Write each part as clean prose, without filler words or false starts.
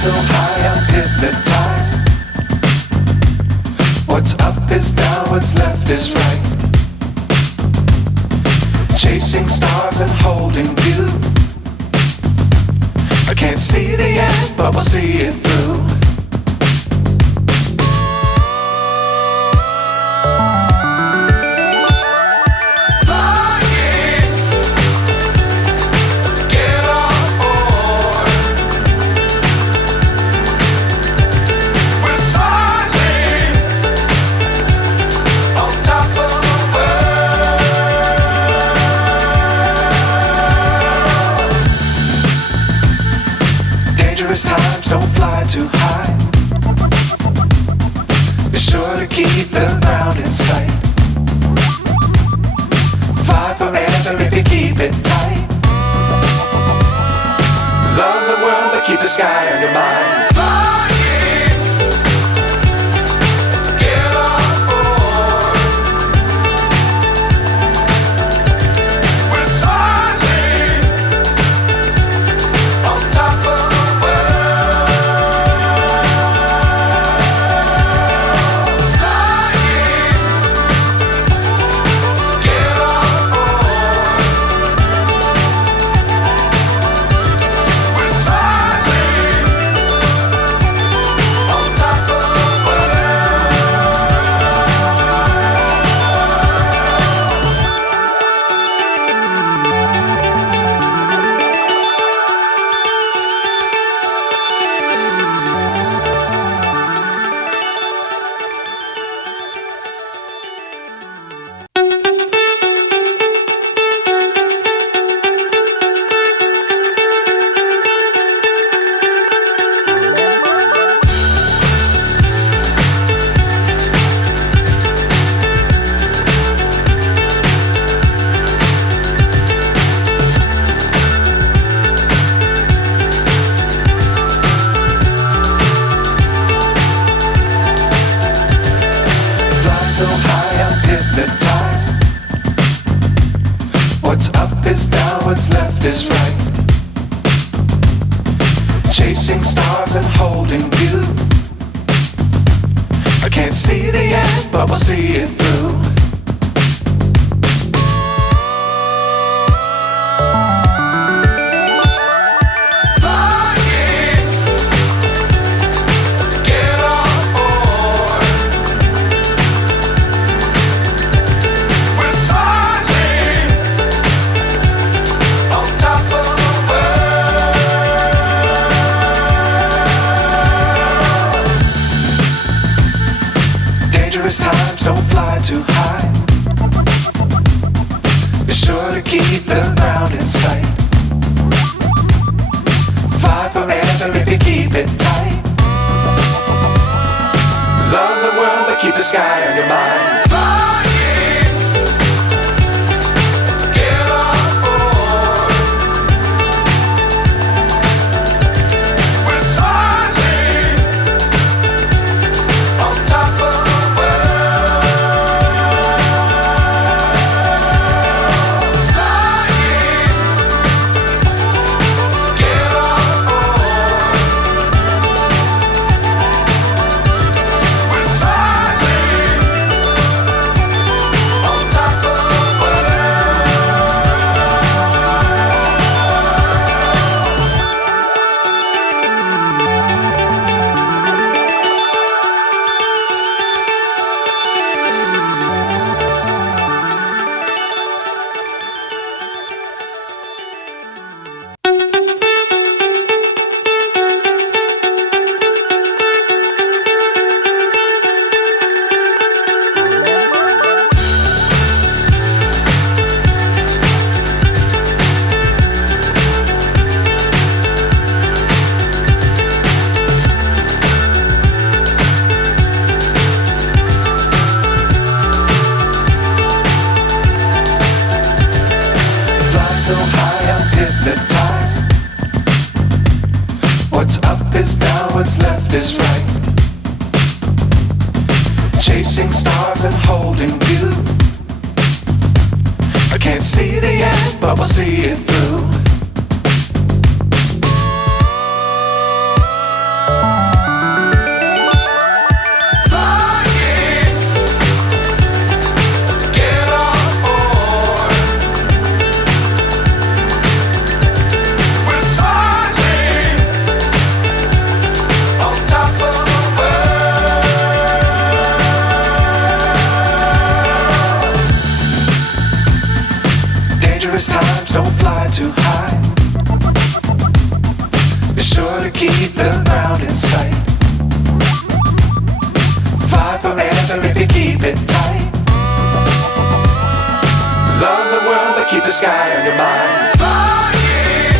so high I'm hypnotized. What's up is down, what's left is right. Chasing stars and holding you. I can't see the end, but we'll see it through. Times don't fly too high. Be sure to keep the ground in sight. Fly forever if you keep it tight. Love the world but keep the sky on your mind. So high I'm hypnotized. What's up is down, what's left is right. Chasing stars and holding you. I can't see the end, but we'll see it through. Times don't fly too high. Be sure to keep the ground in sight. Fly forever if you keep it tight. Love the world but keep the sky on your mind. So high I'm hypnotized. What's up is down, what's left is right. Chasing stars and holding you. I can't see the end, but we'll see it through. ground in sight. Fly forever if you keep it tight. Love the world but keep the sky on your mind. Flying,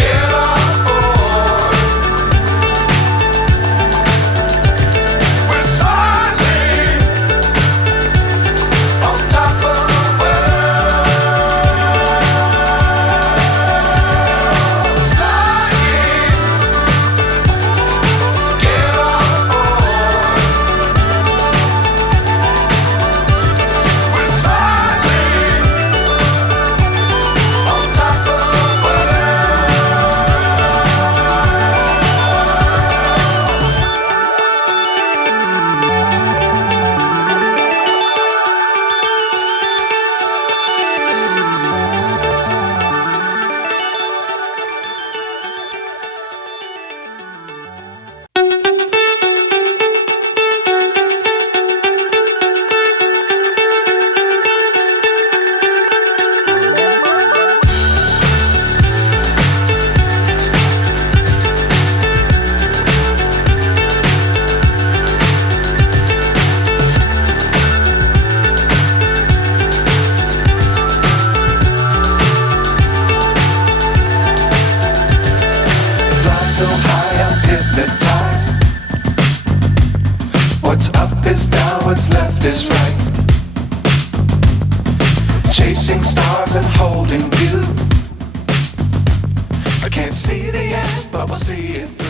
get on board. We're soaring on top of the world. Flying, get on board. We're soaring on top of the world. Fly so high I'm hypnotized. What's up is down, what's left is right. Chasing stars and holding you. I can't see the end, but we'll see it through.